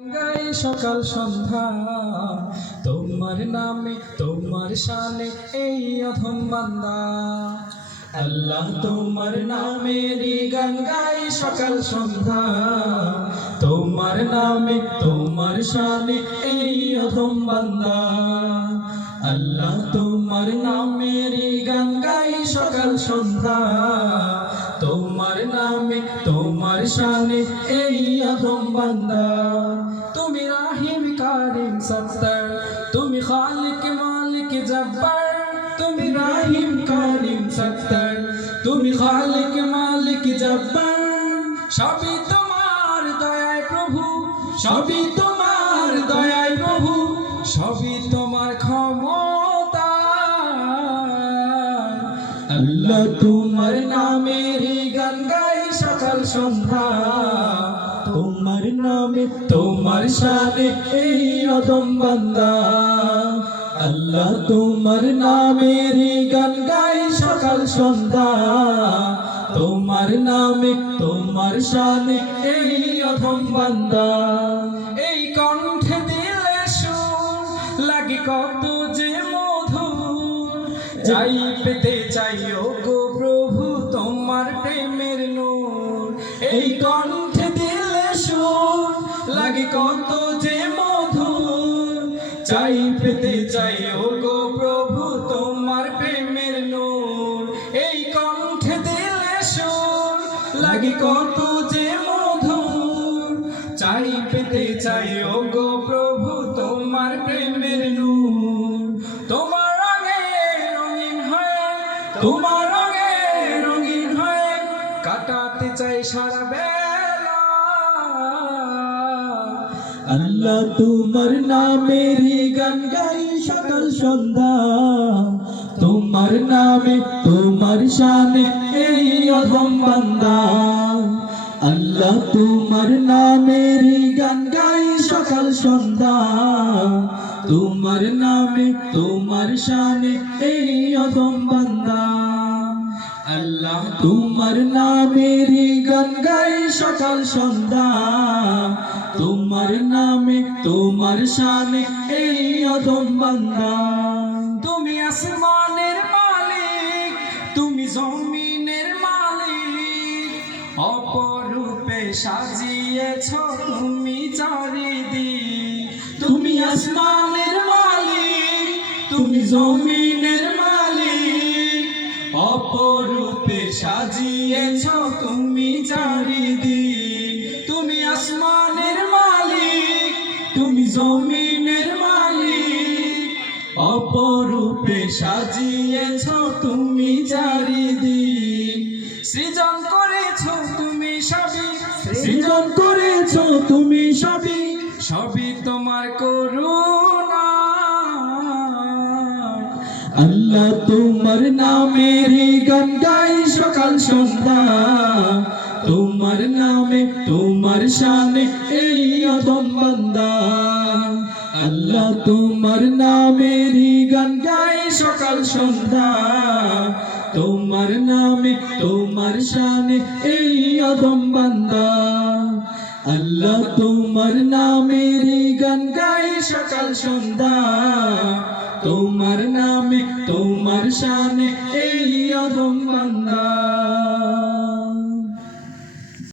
গাই সকাল সন্ধ্যা তোমার নামে তোমার শানে এই অধম বান্দা। আল্লাহ তোমার নামেরই গান গাই সকাল সন্ধ্যা, তোমার নামে তোমার শানে এই অধম বান্দা। আল্লাহ তোমার নামেরই গান গাই সকাল সন্ধ্যা, তোমার নামে তোমার শানে এই অধম বান্দা। তুমি রাহিম কারিম সত্তর, তুমি খালিক মালিক জব্বার। তুমি রাহিম কারিম সত্তর, তুমি খালিক মালিক জব্বার। সবই তোমার দয়ায় প্রভু, সবই তোমার দয়ায় প্রভু, সবই তোমার ক্ষমতা। আল্লাহ তোমার নামেরই গান গাই সকাল সন্ধ্যা, তোমার নামে তোমার শানে এই অধম বান্দা। আল্লাহ তোমার নামেরই গান গাই সকাল সন্ধ্যা, তোমার নামে তোমার শানে এই অধম বান্দা। এই কণ্ঠে দিলে সুর লাগে কত যে মধু, চাই পেতে চাই ও গো প্রভু তোমার প্রেমের নূর। এই কণ্ঠে দিলে সুর লাগে কত যে মধু, চাই পেতে চাই ও গো প্রভু তোমার প্রেমের নূর। এই কণ্ঠে দিলে সুর লাগে কত যে মধু, চাই পেতে চাই ও গো প্রভু তোমার প্রেমের নূর। তোমার রঙে রঙিন হয়ে, তোমার রঙে রঙিন হয়ে কাটাতে চাই সারা বেলা। আল্লাহ তোমার নামেরই গান গাই সকাল সন্ধ্যা, তোমার নামে তোমার শানে এই অধম বান্দা। আল্লাহ তোমার নামেরই গান গাই সকাল সন্ধ্যা, তোমার নামে তোমার শানে এই অধম বান্দা। আল্লাহ তোমার নামেরই গান গাই সকাল সন্ধ্যা, তোমার নামে তোমার শানে এই অধম বান্দা। তুমি আসমানের মালিক, তুমি জমিনের মালিক, অপরূপে সাজিয়েছ তুমি চারিদিক। তুমি আসমানের মালিক, তুমি জমিনের মালিক, অপরূপে সাজিয়েছ তুমি চারিদিক। তুমি আসমানের মালিক, তুমি জমিনের মালিক, অপরূপে সাজিয়েছ তুমি চারিদিক। সৃজন করেছ তুমি সবই, সৃজন করেছ তুমি সবই, সবই তোমার করুণা। আল্লাহ তোমার নামেরই গান গাই সকাল সন্ধ্যা, তোমার নামে তোমার শানে এই অধম বান্দা। আল্লাহ তোমার নামেরই গান গাই সকাল সন্ধ্যা, তোমার নামে তোমার শানে এই অধম বান্দা। আল্লাহ তোমার নামেরই গান গাই সকাল সন্ধ্যা, তোমার নামে তোমার শানে এই অধম বান্দা।